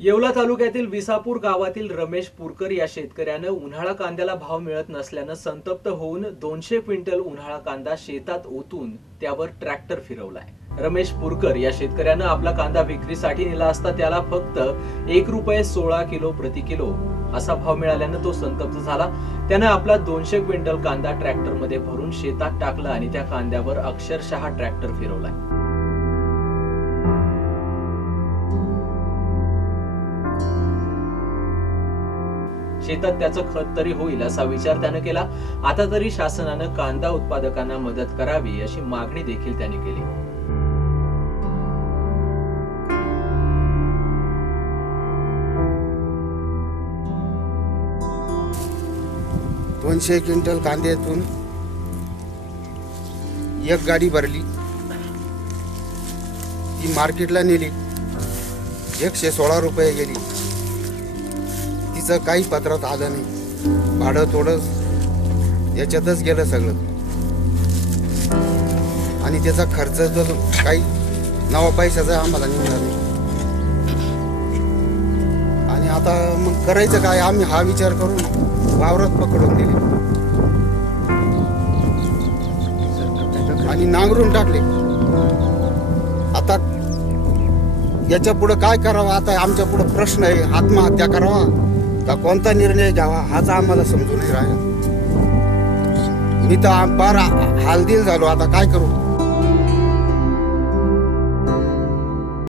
येवला तालुक्यातील विसापूर गावातील रमेश पुरकर या शेतकऱ्यानं उन्हाळा कांद्याला भाव मिळत नसल्यानं संतप्त होऊन दोनशे क्विंटल उन्हाळा कांदा शेतात ओतून त्यावर ट्रॅक्टर फिरवलाय. रमेश पुरकर या शेतकऱ्यानं आपला कांदा विक्रीसाठी नेला असता त्याला फक्त एक रुपये सोळा किलो प्रति किलो असा भाव मिळाल्यानं तो संतप्त झाला. त्यानं आपला दोनशे क्विंटल कांदा ट्रॅक्टरमध्ये भरून शेतात टाकला आणि त्या कांद्यावर अक्षरशः ट्रॅक्टर फिरवलाय. शेतात त्याचं खत तरी होईल असा विचार त्यानं केला. आता तरी शासनानं कांदा उत्पादकांना मदत करावी अशी मागणी देखील त्यांनी केली. दोनशे क्विंटल कांद्यातून एक गाडी भरली. ती मार्केटला नेली. एकशे सोळा रुपये गेली. तिचं काही पत्रात आलं नाही. भाडं थोडं याच्यातच गेलं सगळं. आणि त्याचा खर्च तर काही नवा पैशाचा आम्हाला निघणार नाही. आणि आता मग करायचं काय? आम्ही हा विचार करून वावरात पकडून दिले. आणि नांगरून टाकले. आता याच्या पुढं काय करावं? आता आमच्या पुढं प्रश्न आहे. आत्महत्या करावा. का कोणता निर्णय घ्यावा हाच आम्हाला समजून नाही राहिला. मी तर फार हालदिल झालो आता काय करू?